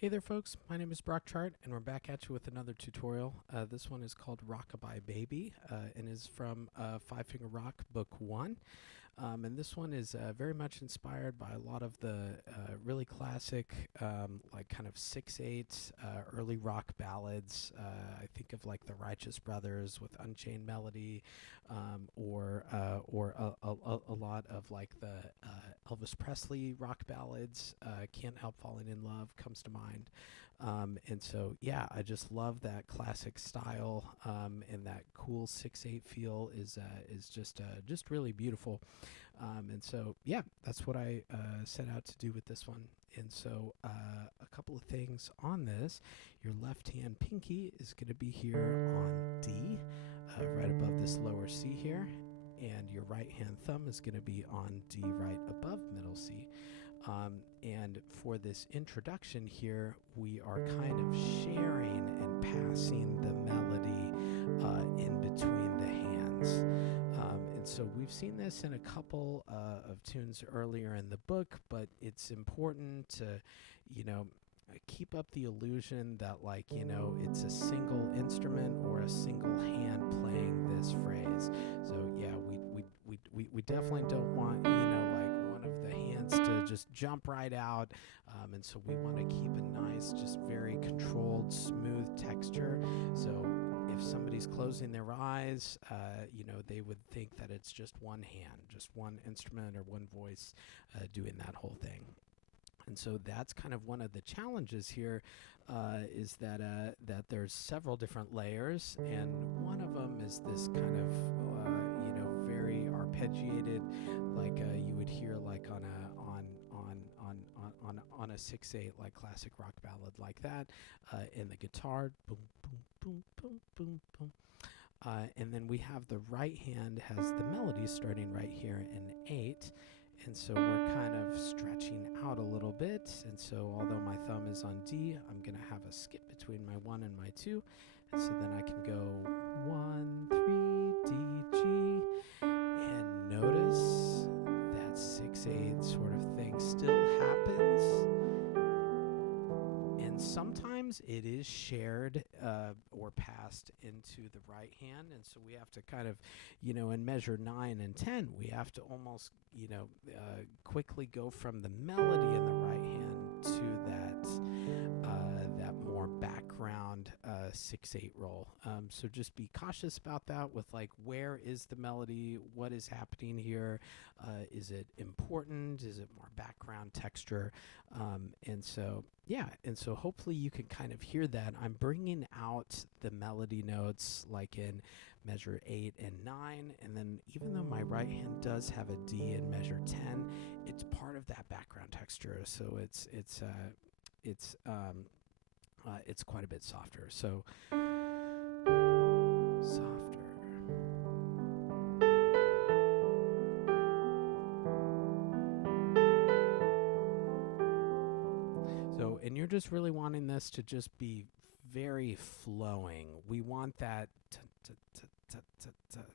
Hey there folks, my name is Brock Chart and we're back at you with another tutorial. This one is called Rockabye Baby and is from Five Finger Rock Book 1. And this one is very much inspired by a lot of the really classic, like kind of 6/8 early rock ballads. I think of like the Righteous Brothers with Unchained Melody, or a lot of like the Elvis Presley rock ballads. Can't Help Falling in Love comes to mind. And so, yeah, I just love that classic style, and that cool 6/8 feel is just really beautiful. And so, yeah, that's what I set out to do with this one. And so, a couple of things on this. Your left hand pinky is going to be here on D, right above this lower C here. And your right hand thumb is going to be on D, right above middle C. And for this introduction here, we are kind of sharing and passing the melody in between the hands. And so we've seen this in a couple of tunes earlier in the book, but it's important to, keep up the illusion that, like, it's a single instrument or a single hand playing this phrase. So, yeah, we definitely don't want, like one of the hands to just jump right out. And so we want to keep a nice, just very controlled, smooth texture. So if somebody's closing their eyes, they would think that it's just one hand, just one instrument or one voice doing that whole thing. And so that's kind of one of the challenges here, is that there's several different layers, and one of them is this kind of very arpeggiated, like you would hear like on a 6/8 like classic rock ballad like that, in the guitar, boom boom boom boom boom boom. And then we have the right hand has the melody starting right here in 8. And so we're kind of stretching out a little bit. And so although my thumb is on D, I'm going to have a skip between my 1 and my 2. And so then I can go 1, 3, D, G. And notice that 6/8 sort of thing still happens. And sometimes it is shared or passed into the right hand. And so we have to kind of, in measure 9 and 10, we have to almost, quickly go from the melody in the right hand to that more background 6/8 roll. So just be cautious about that with, like, where is the melody? What is happening here? Is it important? Is it more background texture? And so hopefully you can kind of hear that. I'm bringing out the melody notes like in measure 8 and 9, and then even though my right hand does have a D in measure 10, it's part of that background texture, so it's quite a bit softer. So softer. So, and you're just really wanting this to just be very flowing. We want that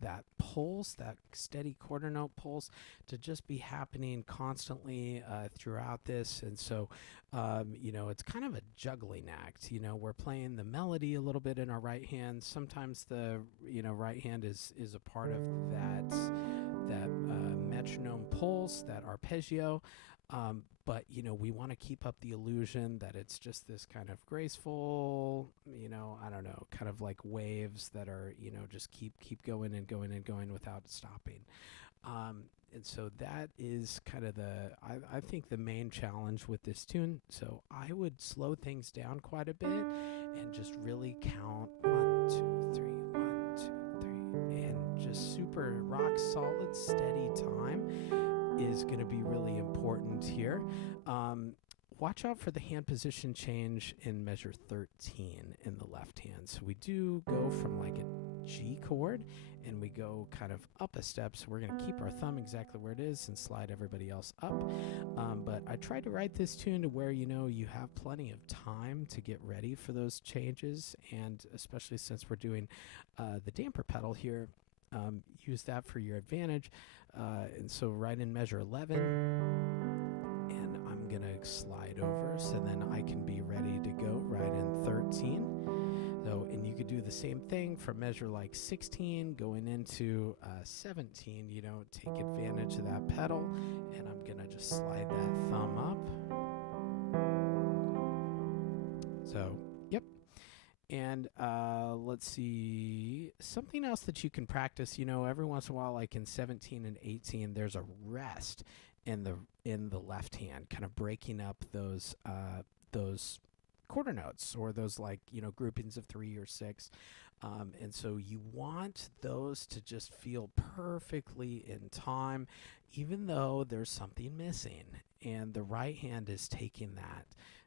that pulse, that steady quarter note pulse, to just be happening constantly throughout this. And so, it's kind of a juggling act. We're playing the melody a little bit in our right hand. Sometimes the right hand is a part of that metronome pulse, that arpeggio. But we want to keep up the illusion that it's just this kind of graceful, I don't know, kind of like waves that are, just keep going and going and going without stopping. And so that is kind of I think the main challenge with this tune. So I would slow things down quite a bit and just really count 1, 2, 3, 1, 2, 3, and just super rock solid, steady time is going to be really important here. Watch out for the hand position change in measure 13 in the left hand. So we do go from like a G chord and we go kind of up a step. So we're going to keep our thumb exactly where it is and slide everybody else up. But I tried to write this tune to where, you have plenty of time to get ready for those changes. And especially since we're doing the damper pedal here, use that for your advantage. And so right in measure 11, and I'm going going to slide over so then I can be ready to go right in 13. So, and you could do the same thing from measure like 16 going into 17. You know, take advantage of that pedal, and I'm going to just slide that thumb up. So, yep. And let's see, something else that you can practice, you know, every once in a while, like in 17 and 18, there's a rest in the left hand, kind of breaking up those quarter notes, or those, like, you know, groupings of 3 or 6. And so you want those to just feel perfectly in time, even though there's something missing, and the right hand is taking that.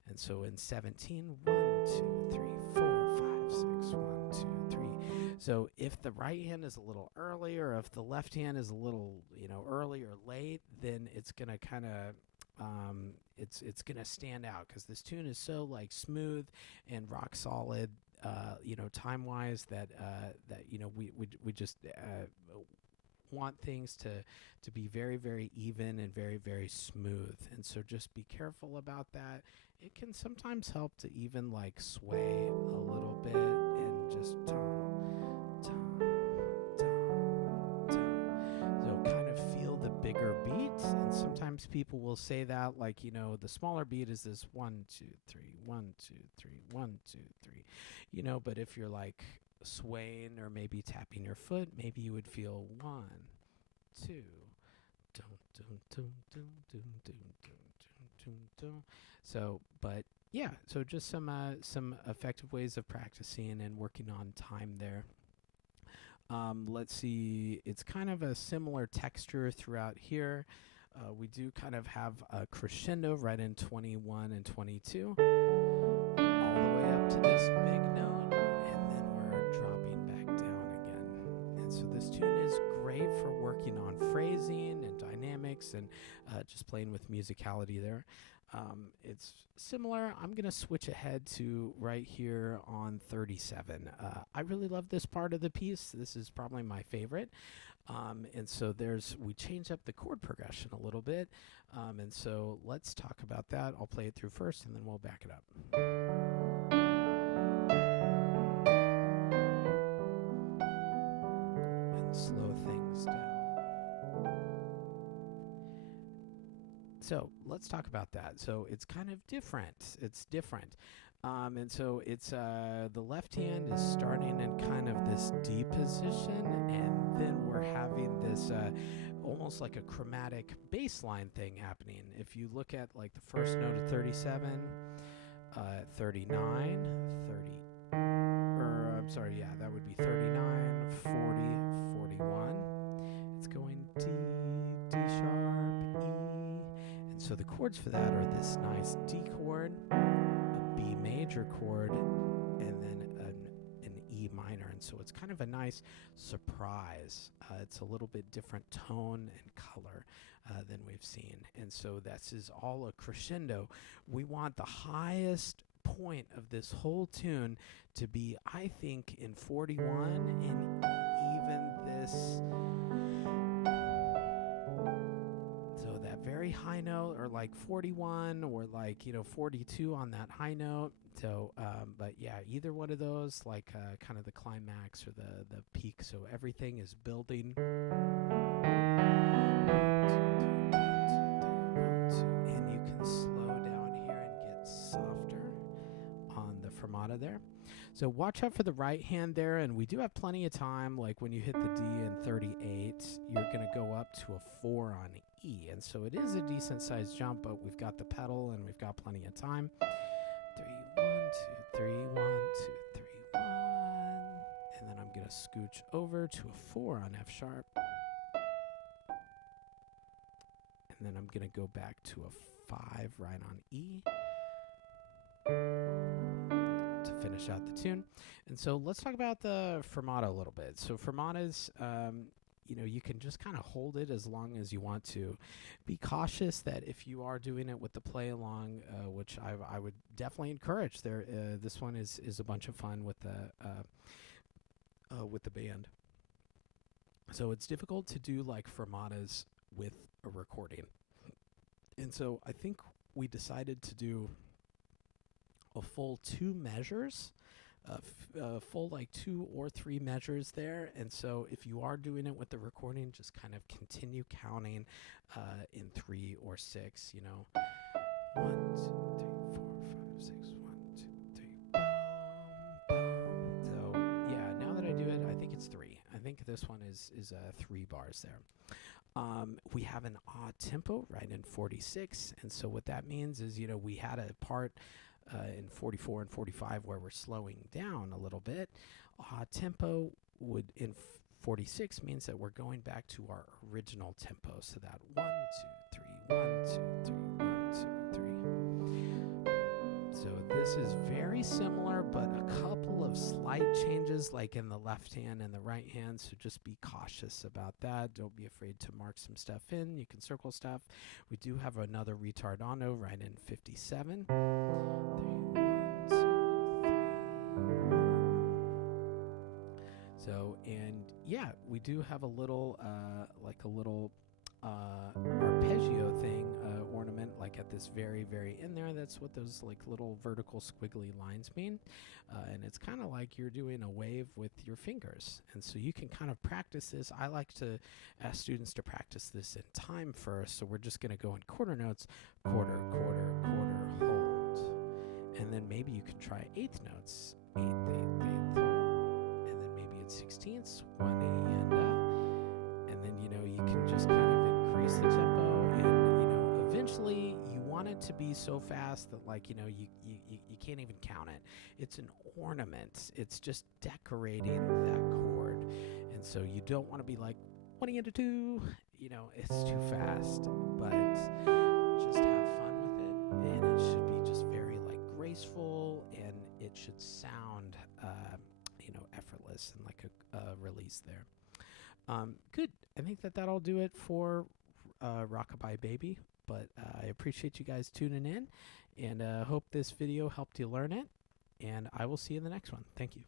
And so in 17, 1, 2, 3, 4, 5, 6, 1, 2, 3. So if the right hand is a little early, or if the left hand is a little, you know, early or late, then it's gonna kind of it's gonna stand out, because this tune is so like smooth and rock solid, you know, time wise, that you know, we just want things to be very, very even and very, very smooth. And so just be careful about that. It can sometimes help to even like sway a little bit and just tom, tom, tom, tom. So kind of feel the bigger beat. And sometimes people will say that, like, you know, the smaller beat is this 1, 2, 3, 1, 2, 3, 1, 2, 3. You know, but if you're like swaying or maybe tapping your foot, maybe you would feel 1, 2, dum, dum, dum, dum, dum, dum, dum, dum, dum. So, but yeah, so just some effective ways of practicing and working on time there. Let's see, it's kind of a similar texture throughout here. We do kind of have a crescendo right in 21 and 22, all the way up to this big note, and then we're dropping back down again. And so this tune is great for working on phrasing and dynamics, and just playing with musicality there. It's similar. I'm going to switch ahead to right here on 37. I really love this part of the piece. This is probably my favorite. And so we change up the chord progression a little bit. And so let's talk about that. I'll play it through first, and then we'll back it up. And slow things down. So let's talk about that. So it's kind of different. It's different. And so it's the left hand is starting in kind of this D position, and then we're having this almost like a chromatic bass line thing happening. If you look at like the first note of 37, 39, 30, or I'm sorry, yeah, that would be 39, 40, 41. It's going D, D sharp, E. And so the chords for that are this nice D chord, a B major chord, and then an E minor. And so it's kind of a nice surprise. It's a little bit different tone and color than we've seen. And so this is all a crescendo. We want the highest point of this whole tune to be, I think, in 41, and even this, so that very high note, or like 41, or like, you know, 42 on that high note. So but yeah, either one of those, like kind of the climax or the peak. So everything is building, and you can slow down here and get softer on the fermata there. So watch out for the right hand there, and we do have plenty of time. Like when you hit the D in 38, you're going to go up to a 4 on E, and so it is a decent sized jump, but we've got the pedal and we've got plenty of time. 3, 1, 2, 3, 1, 2, 3, 1, and then I'm going to scooch over to a 4 on F sharp, and then I'm going to go back to a 5 right on E to finish out the tune. And so let's talk about the fermata a little bit. So fermatas, you know, you can just kind of hold it as long as you want to. Be cautious that if you are doing it with the play along, which I would definitely encourage. This one is a bunch of fun with the band. So it's difficult to do like fermatas with a recording. And so I think we decided to do a full 2 measures, full like 2 or 3 measures there. And so if you are doing it with the recording, just kind of continue counting in 3 or 6, you know. 1, 2, 3, 4, 5, 6, 1, 2, 3, bum, bum. So yeah, now that I do it, I think it's 3. I think this one is 3 bars there. We have an odd tempo right in 46, and so what that means is, you know, we had a part in 44 and 45 where we're slowing down a little bit. Odd tempo would in 46 means that we're going back to our original tempo. So that 1, 2, 3, 1, 2, 3, 1, 2, 3. So this is very similar, but a couple of slight changes, like in the left hand and the right hand. So just be cautious about that. Don't be afraid to mark some stuff in. You can circle stuff. We do have another retardando right in 57. 3, 1, 2, 3, 1. So, and yeah, we do have a little, like a little arpeggio thing, ornament, like at this very, very end there. That's what those like little vertical squiggly lines mean. And it's kind of like you're doing a wave with your fingers. And so you can kind of practice this. I like to ask students to practice this in time first. So we're just going to go in quarter notes, quarter, quarter, quarter, hold. And then maybe you can try eighth notes, eighth, eighth, eighth, hold. And then maybe it's 16ths, 1 and then, you know, you can just kind of increase the tempo, and, you know, eventually you want it to be so fast that, like, you know, you can't even count it. It's an ornament. It's just decorating that chord. And so you don't want to be like 20 into 2, you know, it's too fast, but just have fun with it, and it should be just very, like, graceful, and it should sound, you know, effortless and like a release there. Good. I think that'll do it for Rockabye Baby. But I appreciate you guys tuning in, and hope this video helped you learn it. And I will see you in the next one. Thank you.